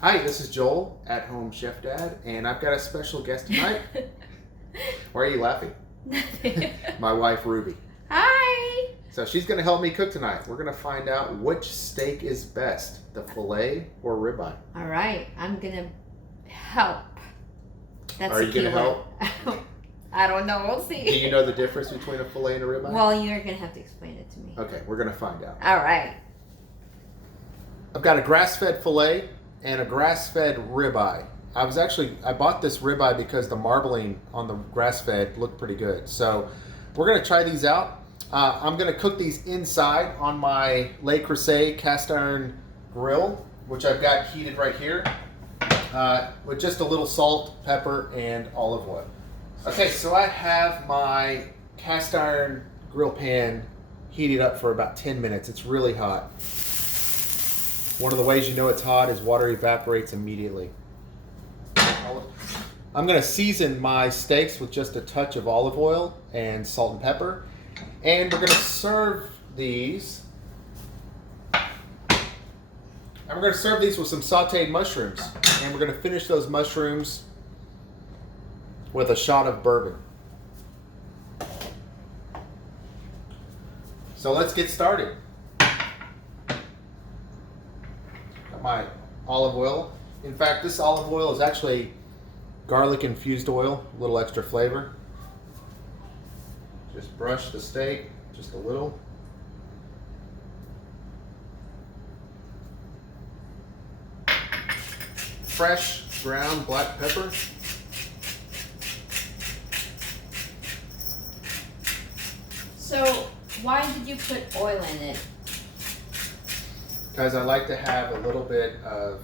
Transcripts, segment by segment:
Hi, this is Joel, at home chef dad, and I've got a special guest tonight. Why are you laughing? My wife Ruby. Hi! So she's going to help me cook tonight. We're going to find out which steak is best, the filet or ribeye. All right, I'm gonna help. That's Are you going to help? I don't know. We'll see. Do you know the difference between a filet and a ribeye? Well, you're gonna have to explain it to me. Okay, we're going to find out. All right. I've got a grass-fed filet and a grass-fed ribeye. I bought this ribeye because the marbling on the grass-fed looked pretty good. So we're going to try these out. I'm going to cook these inside on my Le Creuset cast iron grill, which I've got heated right here, with just a little salt, pepper, and olive oil. Okay, so I have my cast iron grill pan heated up for about 10 minutes. It's really hot. One of the ways you know it's hot is water evaporates immediately. I'm going to season my steaks with just a touch of olive oil and salt and pepper. And we're going to serve these. And we're going to serve these with some sauteed mushrooms. And we're going to finish those mushrooms with a shot of bourbon. So let's get started. My olive oil. In fact, this olive oil is actually garlic infused oil, a little extra flavor. Just brush the steak just a little. Fresh ground black pepper. So, why did you put oil in it? Because I like to have a little bit of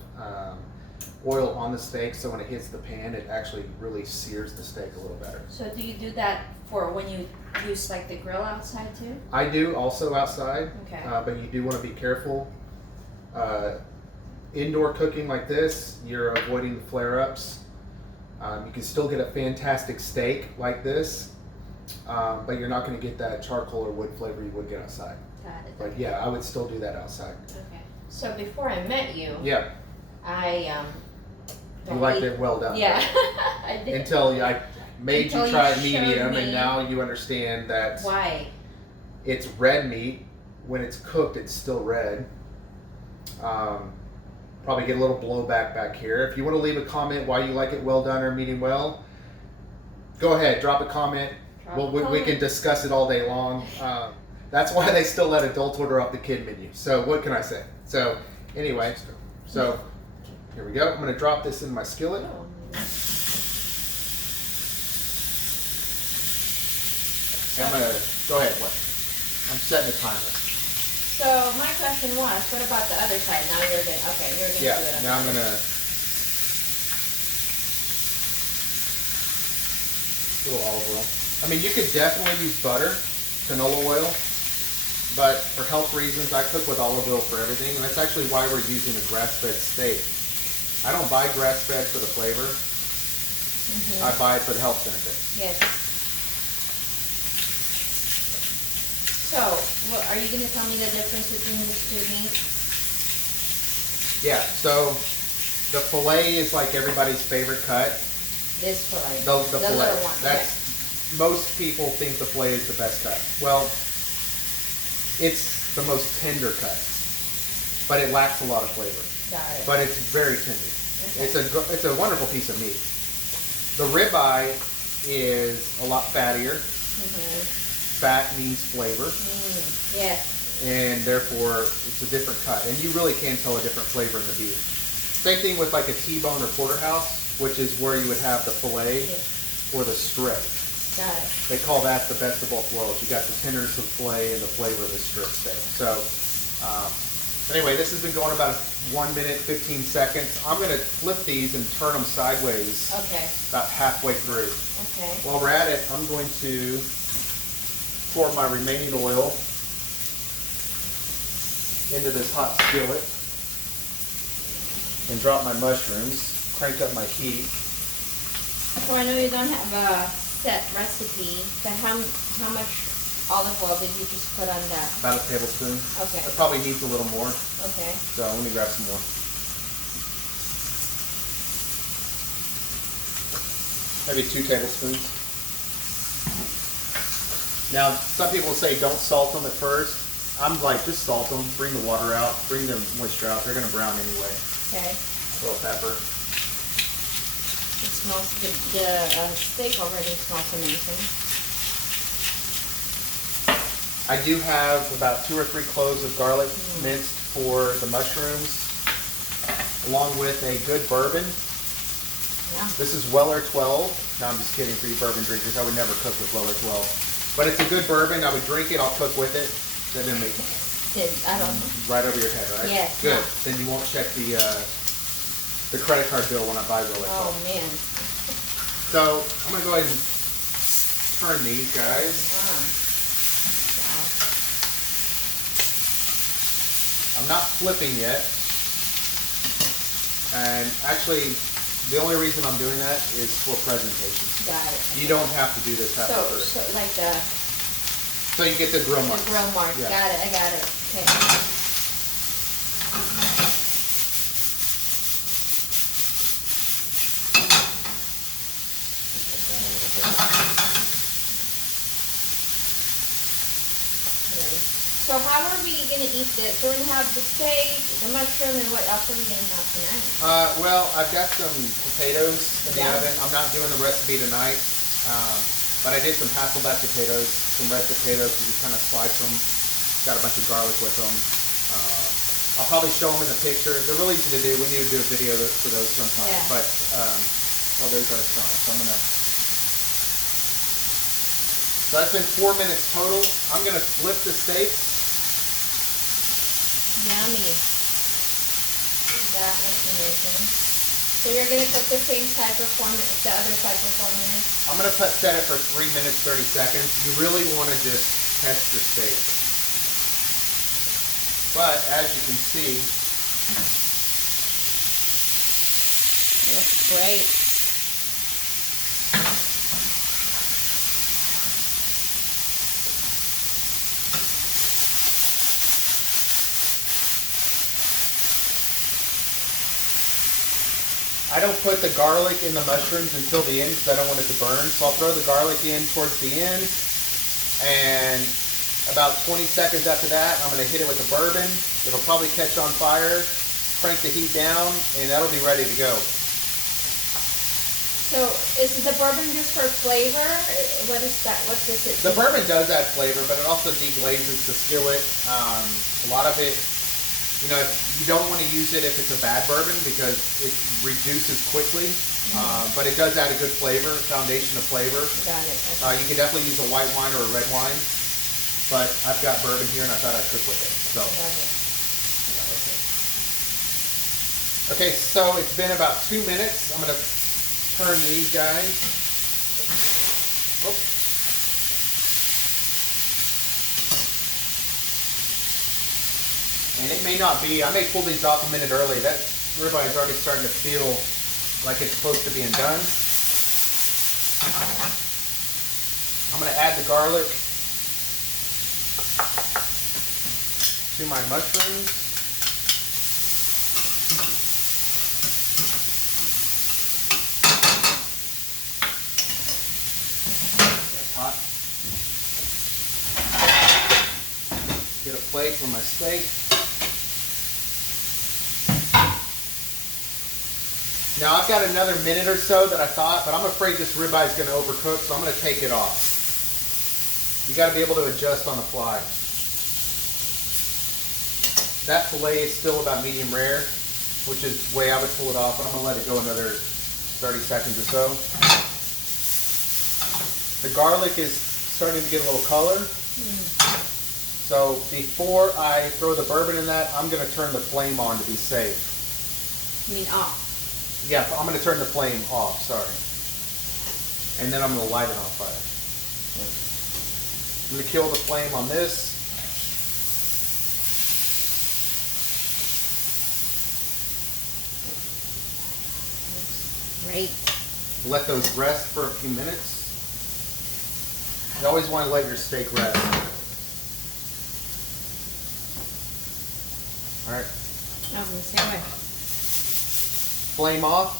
oil on the steak, so when it hits the pan, it actually really sears the steak a little better. So, do you do that for when you use like the grill outside too? I do also outside, Okay. but you do want to be careful. Indoor cooking like this, you're avoiding the flare-ups. You can still get a fantastic steak like this, but you're not going to get that charcoal or wood flavor you would get outside. Got it. But yeah, I would still do that outside. Okay. So before I met you, Yeah, I you liked it well done. Yeah, I did. Until I made Until you try you it showed medium, me. and now you understand that Why? it's red meat. When it's cooked, it's still red. Probably get a little blowback back here. If you want to leave a comment why you like it well done or medium well, go ahead, drop a comment. We can discuss it all day long. That's why they still let adults order off the kid menu. So what can I say? So anyway, so here we go. I'm going to drop this in my skillet. And I'm going to go ahead. What? I'm setting the timer. So my question was, what about the other side? Now you're gonna do it. Yeah. On Now I'm the going other to little olive oil. I mean, you could definitely use butter, canola oil, but for health reasons, I cook with olive oil for everything, and that's actually why we're using a grass-fed steak. I don't buy grass-fed for the flavor. Mm-hmm. I buy it for the health benefits. Yes. So, are you going to tell me the difference between the two meats? Yeah, so the filet is like everybody's favorite cut. This fillet. The filet. little one. That's most people think the filet is the best cut. Well, it's the most tender cut, but it lacks a lot of flavor. Got it. But it's very tender. Okay. It's a wonderful piece of meat. The ribeye is a lot fattier. Mm-hmm. Fat means flavor, Yes. and therefore it's a different cut. And you really can tell a different flavor in the beef. Same thing with like a T-bone or porterhouse, which is where you would have the filet or the strip. Got it. They call that the best of both worlds. You got the tenderness of the filet and the flavor of the strip steak. So anyway, this has been going about 1 minute, 15 seconds. I'm going to flip these and turn them sideways Okay. about halfway through. Okay. While we're at it, I'm going to pour my remaining oil into this hot skillet and drop my mushrooms, crank up my heat. So I know you don't have a set recipe, but how much olive oil did you just put on that? About a tablespoon. Okay. It probably needs a little more, Okay. so let me grab some more. maybe 2 tablespoons. Now, some people say don't salt them at first. I'm like, just salt them, bring the water out, bring the moisture out. They're going to brown anyway. Okay. A little pepper. It smells good. The steak already smells amazing. I do have about 2 or 3 cloves of garlic minced for the mushrooms, along with a good bourbon. Yeah. This is Weller 12. No, I'm just kidding for you bourbon drinkers. I would never cook with Weller 12. But it's a good bourbon. I would drink it. I'll cook with it. Then it'll make I don't know. right over your head, right? Yes. Good. Yeah. Then you won't check the credit card bill when I buy Weller 12. Oh man. So I'm gonna go ahead and turn these guys. Wow. I'm not flipping yet. And actually, the only reason I'm doing that is for presentation. Got it. You don't have to do this half So first. like the So you get the grill marks. The grill marks. Yeah. Got it. I got it. Okay. So how are we gonna eat this? We're gonna have the steak, the mushroom, and what else are we gonna have tonight? Well, I've got some potatoes in the Yeah. oven. I'm not doing the recipe tonight, but I did some Hasselback potatoes, some red potatoes. You just kind of slice them. Got a bunch of garlic with them. I'll probably show them in the picture. They're really easy to do. We need to do a video for those sometime. Yeah. But well, those are strong. So I'm gonna. So that's been 4 minutes total. I'm gonna flip the steaks. Yummy. That looks amazing. So you're gonna cook the same side for 4 minutes, the other side for 4 minutes? I'm gonna set it for 3 minutes, 30 seconds. You really wanna just test your steak. But as you can see, It looks great. I don't put the garlic in the mushrooms until the end because I don't want it to burn. So I'll throw the garlic in towards the end. And about 20 seconds after that, I'm gonna hit it with the bourbon. It'll probably catch on fire, crank the heat down, and that'll be ready to go. So is the bourbon just for flavor? What is that? What does it The do? bourbon does add flavor, but it also deglazes the skillet. A lot of it, you know, you don't want to use it if it's a bad bourbon because it reduces quickly. But it does add a good flavor, foundation of flavor. Got it. Okay. You can definitely use a white wine or a red wine, but I've got bourbon here and I thought I'd cook with it. So. Got it. Okay, so it's been about 2 minutes. I'm gonna turn these guys. Oh. And it may not be, I may pull these off a minute early. That ribeye is already starting to feel like it's supposed to be done. I'm gonna add the garlic to my mushrooms. That's hot. Get a plate for my steak. Now I've got another minute or so that I thought, but I'm afraid this ribeye is going to overcook, so I'm going to take it off. You got to be able to adjust on the fly. That filet is still about medium rare, which is the way I would pull it off, but I'm going to let it go another 30 seconds or so. The garlic is starting to get a little color. So before I throw the bourbon in that, I'm going to turn the flame on to be safe. You mean off? Yeah, I'm going to turn the flame off, sorry. And then I'm going to light it on fire. I'm going to kill the flame on this. Great. Let those rest for a few minutes. You always want to let your steak rest. All right. I was the same way. Flame off.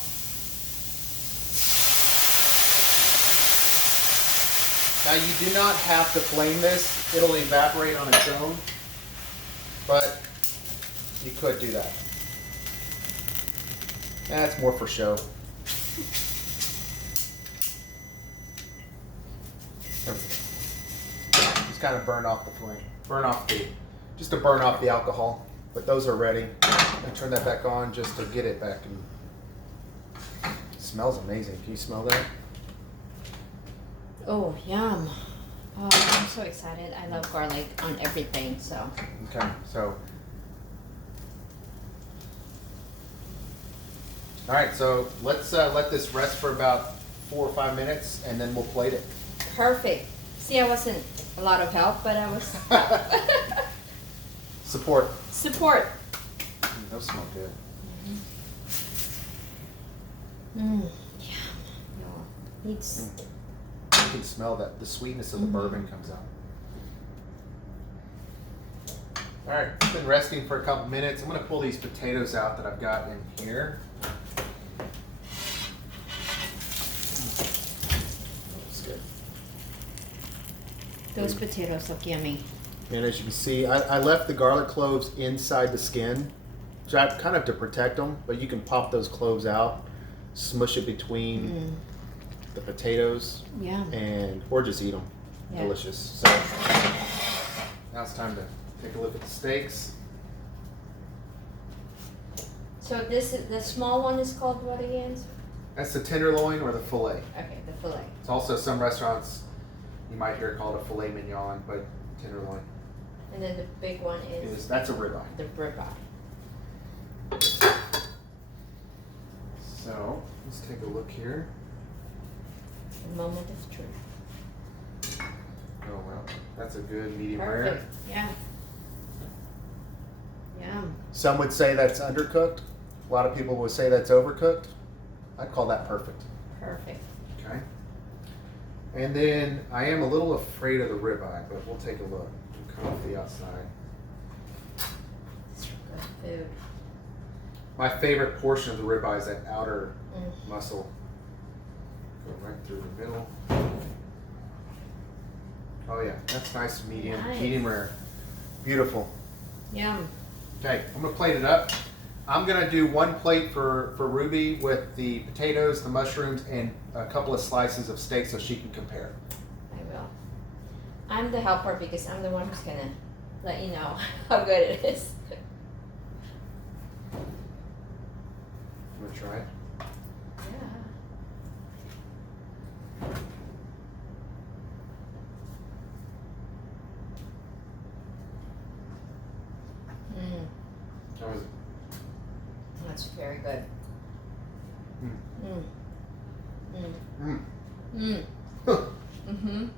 Now you do not have to flame this. It'll evaporate on its own, but you could do that. That's more for show. Just kind of burn off the flame. Just to burn off the alcohol. But those are ready. I turn that back on just to get it back. And it smells amazing. Can you smell that? Oh, yum. Oh, I'm so excited. I love garlic on everything, so. Okay, so. All right, so let's let this rest for about 4 or 5 minutes, and then we'll plate it. Perfect. See, I wasn't a lot of help, but I was. Support. Support. Those smell good. Yeah. No, it's. You can smell that the sweetness of the bourbon comes out. All right, it's been resting for a couple minutes. I'm going to pull these potatoes out that I've got in here. That's good. Those potatoes look yummy. And as you can see, I left the garlic cloves inside the skin, kind of to protect them, but you can pop those cloves out, smush it between the potatoes, or just eat them. Yeah. Delicious. So now it's time to take a look at the steaks. So the small one is called what again? That's the tenderloin or the filet. Okay, the fillet. It's also some restaurants you might hear it called a filet mignon, but tenderloin. And then the big one is That's a ribeye. the ribeye. So let's take a look here. The moment of truth. Oh well, that's a good medium Perfect. rare. Yeah. Yum. Some would say that's undercooked. A lot of people would say that's overcooked. I'd call that perfect. Perfect. Okay. And then I am a little afraid of the ribeye, but we'll take a look. We'll cut off the outside. It's good food. My favorite portion of the ribeye is that outer muscle. Go right through the middle. Oh yeah, that's nice and medium, Nice. medium rare. Beautiful. Yum. Okay, I'm gonna plate it up. I'm gonna do 1 plate for Ruby with the potatoes, the mushrooms, and a couple of slices of steak so she can compare. I will. I'm the helper because I'm the one who's gonna let you know how good it is. You wanna try it? Yeah. How is it? That's very good. Mm. Mm. Mm. Mm. Mhm.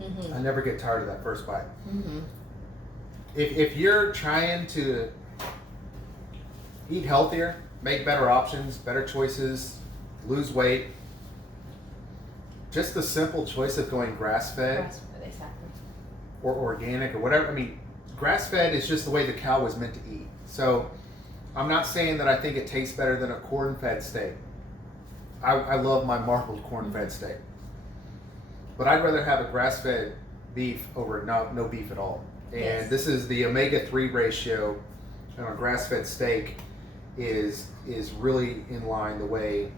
Mhm. I never get tired of that first bite. Mhm. If you're trying to eat healthier, make better options, better choices, lose weight, just the simple choice of going grass-fed Exactly. or organic or whatever. I mean, grass-fed is just the way the cow was meant to eat. So I'm not saying that I think it tastes better than a corn-fed steak. I love my marbled corn-fed steak. But I'd rather have a grass-fed beef over no beef at all. And Yes. this is the omega-3 ratio on a grass-fed steak is really in line the way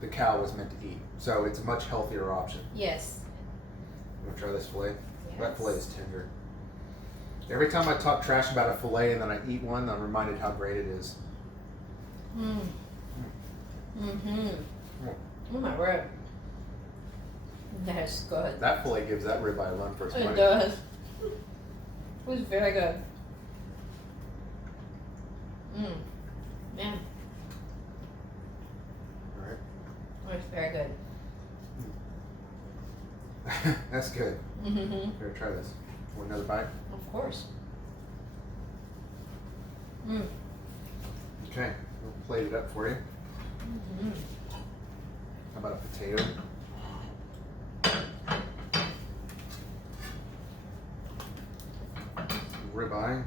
the cow was meant to eat. So it's a much healthier option. Yes. You want to try this filet? Yes. That filet is tender. Every time I talk trash about a filet and then I eat one, I'm reminded how great it is. Mm. Mhm. Mm. Oh my word. That's good. That filet gives that ribeye a run for its money. It does. It was very good. Yeah. All right. It was very good. That's good. Mm-hmm. Here, try this. Want another bite? Of course. Okay, we'll plate it up for you. Mm-hmm. How about a potato? Ribeye.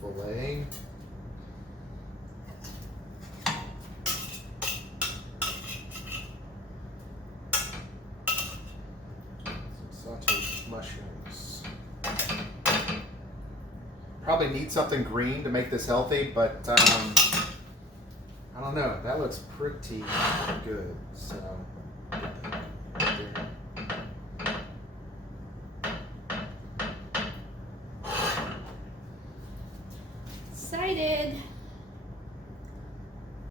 Filet. mushrooms. Probably need something green to make this healthy, but I don't know. That looks pretty good. So. Excited.